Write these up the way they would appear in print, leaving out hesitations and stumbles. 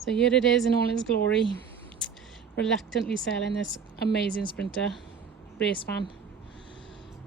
So here it is in all its glory, reluctantly selling this amazing Sprinter race van.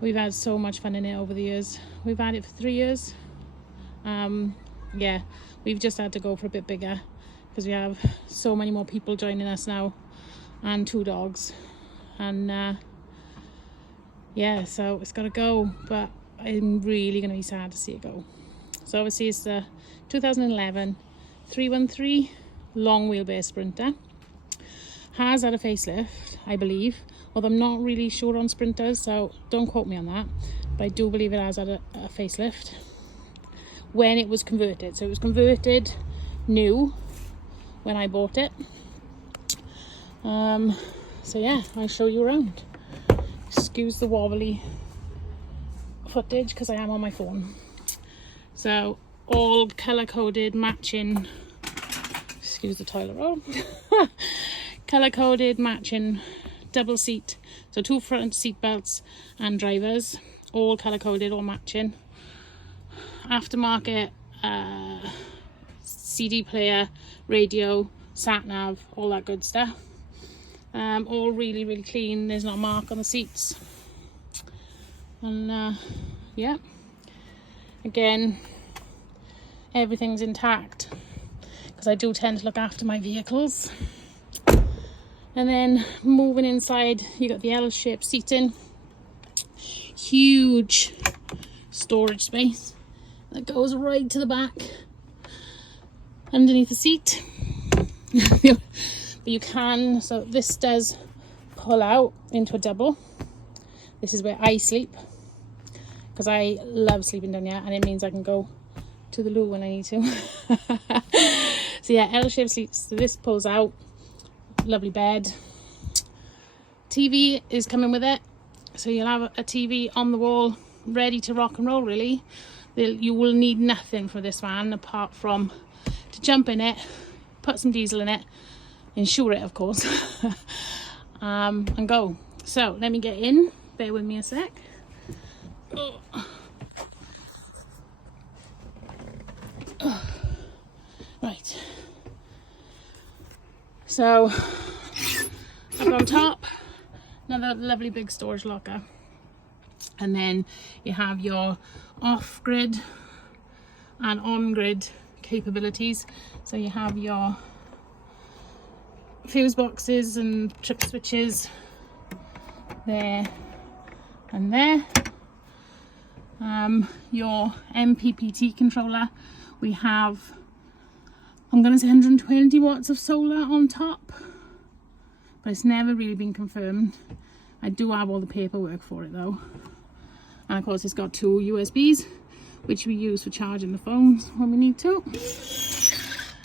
We've had so much fun in it over the years. We've had it for 3 years. Yeah, we've just had to go for a bit bigger because we have so many more people joining us now and 2 dogs, and yeah, so it's got to go, but I'm really going to be sad to see it go. So obviously it's the 2011 313 long wheelbase Sprinter. Has had a facelift, I believe, although I'm not really sure on Sprinters, so don't quote me on that, but I do believe it has had a facelift when it was converted. So it was converted new when I bought it. So yeah, I'll show you around. Excuse the wobbly footage because I am on my phone. So all colour coded, matching, excuse the toilet roll, colour coded, matching double seat, so 2 front seat belts and drivers, all colour coded, all matching. Aftermarket CD player, radio, sat nav, all that good stuff. All really clean. There's not a mark on the seats, and yeah, again, everything's intact because I do tend to look after my vehicles. And then moving inside, you got the L-shaped seating, huge storage space that goes right to the back underneath the seat. But you can, so this does pull out into a double. This is where I sleep because I love sleeping down here, and it means I can go to the loo when I need to. So yeah, L-shaped seats. So this pulls out, lovely bed. TV is coming with it, so you'll have a TV on the wall ready to rock and roll. Really, you will need nothing for this van apart from to jump in it, put some diesel in it, insure it of course, and go. So let me get in, bear with me a sec. Right, so up on top, another lovely big storage locker, and then you have your off-grid and on-grid capabilities. So you have your fuse boxes and trip switches there and there. Your MPPT controller, we have, I'm going to say 120 watts of solar on top, but it's never really been confirmed. I do have all the paperwork for it though, and of course it's got 2 USBs which we use for charging the phones when we need to.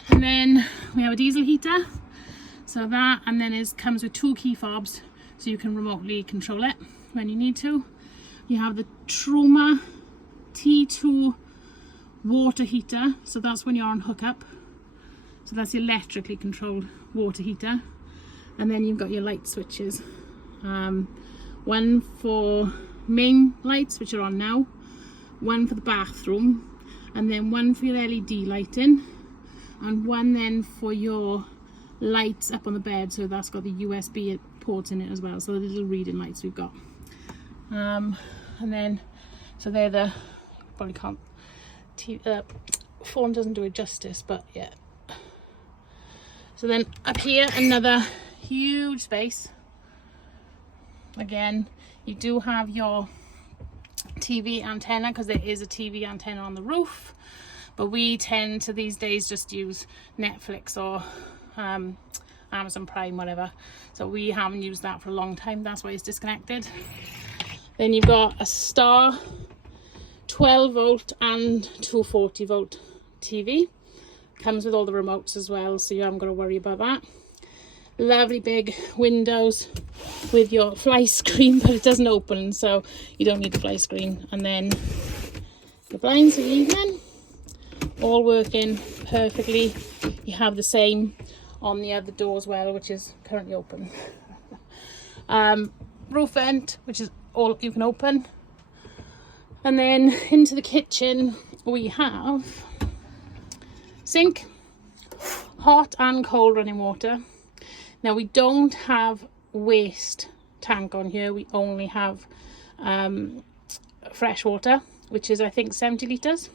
And then we have a diesel heater, so that, and then it comes with 2 key fobs so you can remotely control it when you need to. You have the Truma T2 water heater, so that's when you're on hookup, so that's the electrically controlled water heater. And then you've got your light switches, one for main lights which are on now, one for the bathroom, and then one for your LED lighting, and one then for your lights up on the bed, so that's got the USB ports in it as well, so the little reading lights we've got. And then, so they're the, probably can't, phone doesn't do it justice, but yeah. So then up here, another huge space. Again, you do have your TV antenna because there is a TV antenna on the roof, but we tend to these days just use Netflix or Amazon Prime, whatever, so we haven't used that for a long time, that's why it's disconnected. Then you've got a Star 12 volt and 240 volt TV, comes with all the remotes as well, so you haven't got to worry about that. Lovely big windows with your fly screen, but it doesn't open, so you don't need the fly screen. And then the blinds for the evening, all working perfectly. You have the same on the other door as well, which is currently open. Roof vent, which is all you can open. And then into the kitchen we have sink, hot and cold running water. Now we don't have waste tank on here, we only have fresh water, which is I think 70 litres.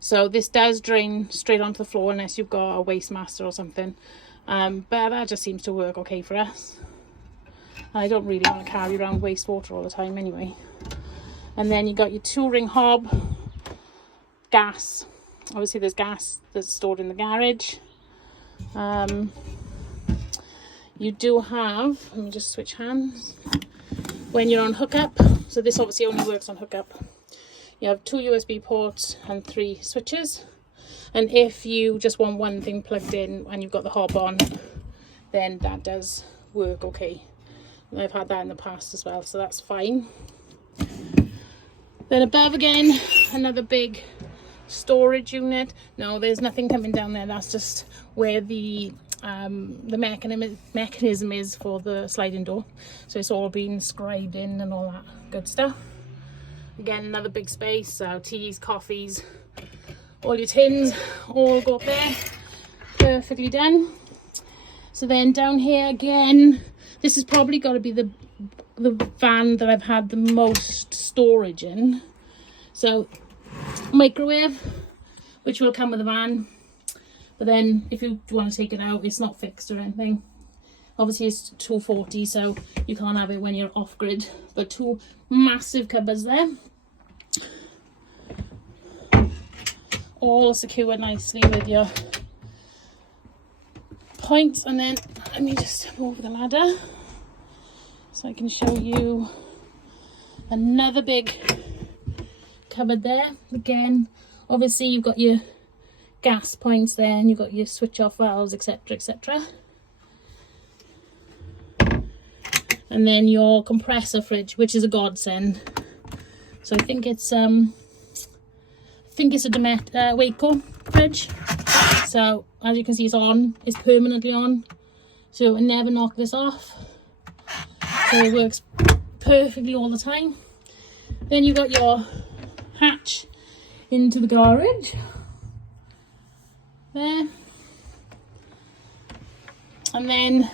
So this does drain straight onto the floor unless you've got a waste master or something, but that just seems to work okay for us. I don't really want to carry around wastewater all the time anyway. And then you got your 2-ring hob, gas. Obviously there's gas that's stored in the garage. You do have, let me just switch hands, when you're on hookup, so this obviously only works on hookup, you have 2 USB ports and 3 switches, and if you just want one thing plugged in and you've got the hob on, then that does work okay. And I've had that in the past as well, so that's fine. Then above again, another big storage unit. No, there's nothing coming down there, that's just where the mechanism is for the sliding door. So it's all been scribed in and all that good stuff. Again, another big space, so teas, coffees, all your tins all go up there, perfectly done. So then down here again, this has probably got to be the van that I've had the most storage in. So microwave, which will come with the van, but then if you want to take it out, it's not fixed or anything. Obviously it's 240, so you can't have it when you're off grid, but 2 massive cupboards there, all secured nicely with your points. And then let me just move the ladder so I can show you another big cupboard there. Again, obviously you've got your gas points there and you've got your switch off valves, etc, etc. And then your compressor fridge, which is a godsend. So I think it's a Waco fridge. So as you can see, it's on, it's permanently on, so it will never knock this off. So it works perfectly all the time. Then you've got your hatch into the garage there, and then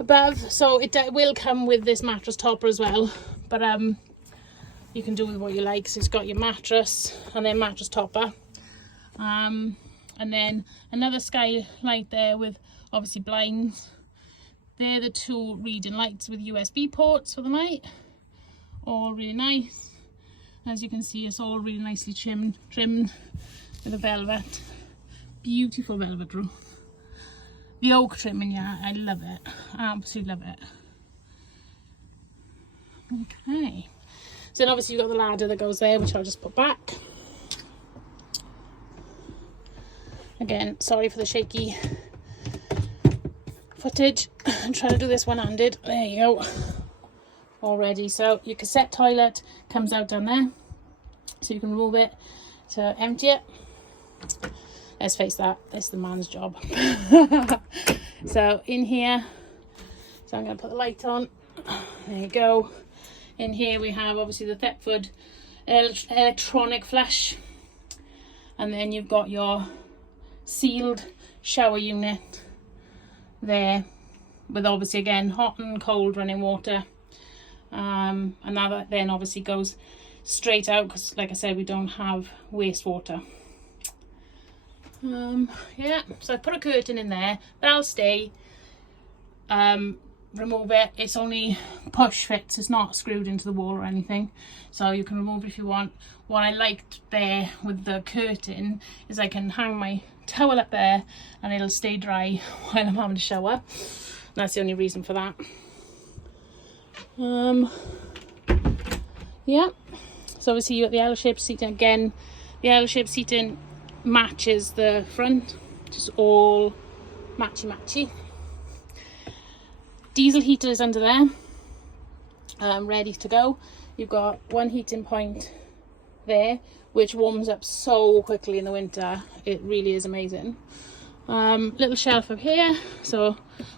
above, so it will come with this mattress topper as well, but you can do with what you like. So it's got your mattress and then mattress topper, and then another skylight there with obviously blinds. They're the 2 reading lights with USB ports for the night, all really nice. As you can see, it's all really nicely trimmed with a velvet, beautiful velvet roof. The oak trimming, yeah, I love it, I absolutely love it. Okay, so then obviously you've got the ladder that goes there, which I'll just put back. Again, sorry for the shaky footage. I'm trying to do this one-handed. There you go. Already. So your cassette toilet comes out down there, so you can remove it to empty it. Let's face that, it's the man's job. So in here, so I'm going to put the light on. There you go. In here we have obviously the Thetford electronic flush, and then you've got your sealed shower unit there with obviously again hot and cold running water, and that then obviously goes straight out because, like I said, we don't have wastewater. Yeah, so I put a curtain in there, that'll stay. Remove it, it's only push fits, it's not screwed into the wall or anything, so you can remove it if you want. What I liked there with the curtain is I can hang my towel up there and it'll stay dry while I'm having a shower. That's the only reason for that. Yeah, so obviously you got the L-shaped seating again. The L-shaped seating matches the front, just all matchy. Diesel heater is under there, ready to go. You've got one heating point there, which warms up so quickly in the winter. It really is amazing. Little shelf up here, so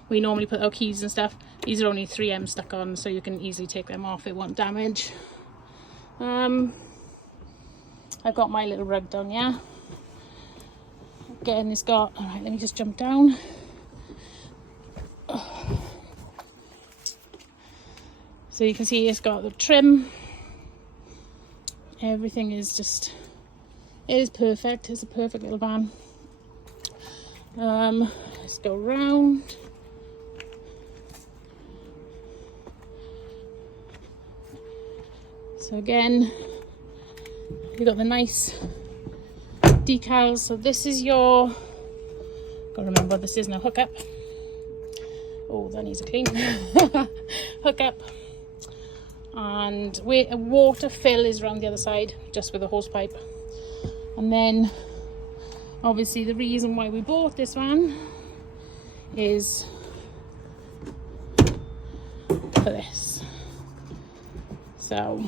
we normally put our keys and stuff. These are only 3M stuck on, so you can easily take them off, it won't damage. I've got my little rug down here. Again, it's got, all right, let me just jump down. So you can see it's got the trim. Everything is just, it is perfect. It's a perfect little van. Let's go round. So again, you've got the nice decals. So this is your, gotta remember this is no hookup. Oh, that needs a clean. Hookup. And a water fill is around the other side, just with a hose pipe. And then obviously the reason why we bought this van is for this. So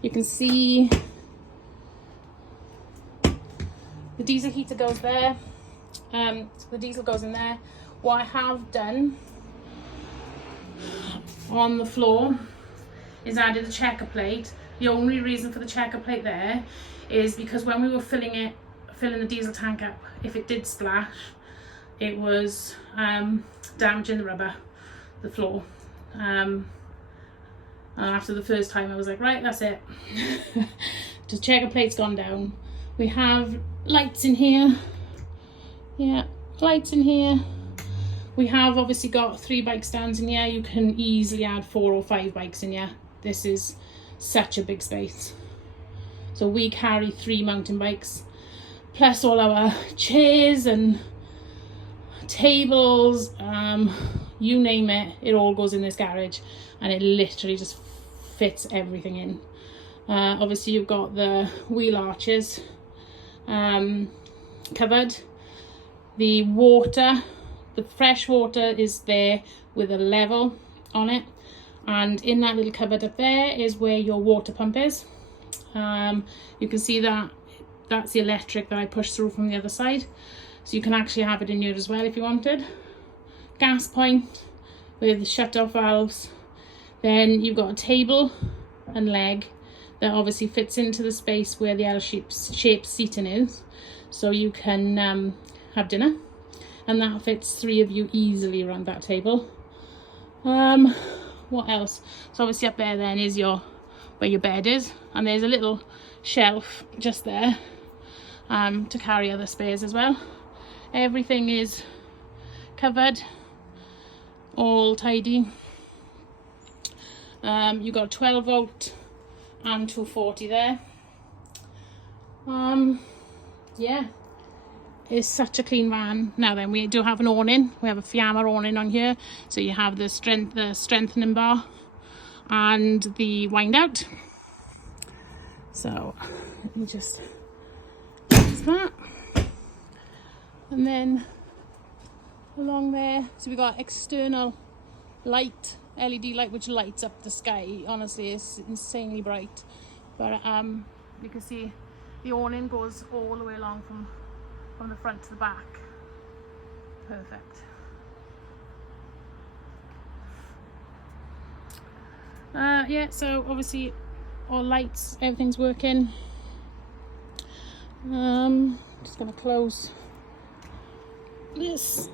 you can see the diesel heater goes there. The diesel goes in there. What I have done on the floor is added a checker plate. The only reason for the checker plate there is because when we were filling the diesel tank up, if it did splash, it was damaging the rubber, the floor. And after the first time I was like, right, that's it. The checker plate's gone down. We have lights in here. Yeah, lights in here. We have obviously got 3 bike stands in here. You can easily add 4 or 5 bikes in here. This is such a big space. So we carry 3 mountain bikes, plus all our chairs and tables, you name it, it all goes in this garage, and it literally just fits everything in. Obviously you've got the wheel arches covered. The water, the fresh water is there with a level on it, and in that little cupboard up there is where your water pump is. You can see that that's the electric that I pushed through from the other side, so you can actually have it in here as well if you wanted. Gas point with the shut off valves. Then you've got a table and leg that obviously fits into the space where the L-shaped seating is, so you can have dinner, and that fits 3 of you easily around that table. What else? So obviously up there then is where your bed is, and there's a little shelf just there to carry other spares as well. Everything is covered, all tidy. You've got 12 volt and 240 there. Yeah, it's such a clean van. Now then, we do have an awning. We have a Fiamma awning on here, so you have the strengthening bar and the wind out. So let me just use that, and then along there, so we got external light, LED light, which lights up the sky. Honestly, it's insanely bright. But you can see the awning goes all the way along from the front to the back. Perfect. Yeah, so obviously all lights, everything's working. Just gonna close this.